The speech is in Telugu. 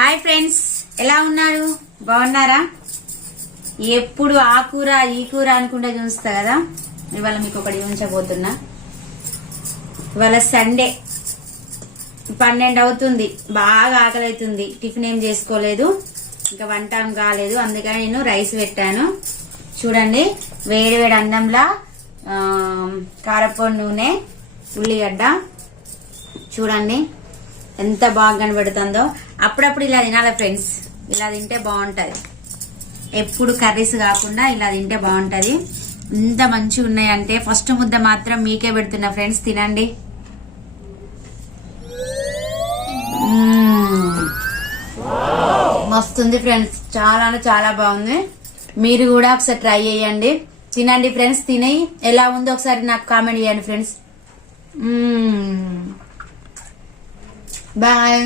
హాయ్ ఫ్రెండ్స్, ఎలా ఉన్నారు? బాగున్నారా? ఎప్పుడు ఆ కూర ఈ కూర అనుకుంటే చూస్తా కదా. ఇవాళ మీకు ఒకటి చూపించబోతున్నా. ఇవాళ సండే 12 అవుతుంది. బాగా ఆకలి అవుతుంది. టిఫిన్ ఏం చేసుకోలేదు, ఇంకా వంట కాలేదు. అందుకని నేను రైస్ పెట్టాను. చూడండి, వేడి వేడి అన్నంలా కారపొడి నూనె, ఉల్లిగడ్డ చూడండి ఎంత బాగా కనబడుతుందో. అప్పుడప్పుడు ఇలా తినాలి ఫ్రెండ్స్, ఇలా తింటే బాగుంటది. ఎప్పుడు కర్రీస్ కాకుండా ఇలా తింటే బాగుంటది. ఇంత మంచిగా ఉన్నాయంటే ఫస్ట్ ముద్ద మాత్రం మీకే పెడుతున్నా ఫ్రెండ్స్, తినండి. మస్తుంది ఫ్రెండ్స్, చాలా అంటే చాలా బాగుంది. మీరు కూడా ఒకసారి ట్రై చేయండి. తినండి ఫ్రెండ్స్, తిని ఎలా ఉందో ఒకసారి నాకు కామెంట్ చేయండి ఫ్రెండ్స్. బాయ్.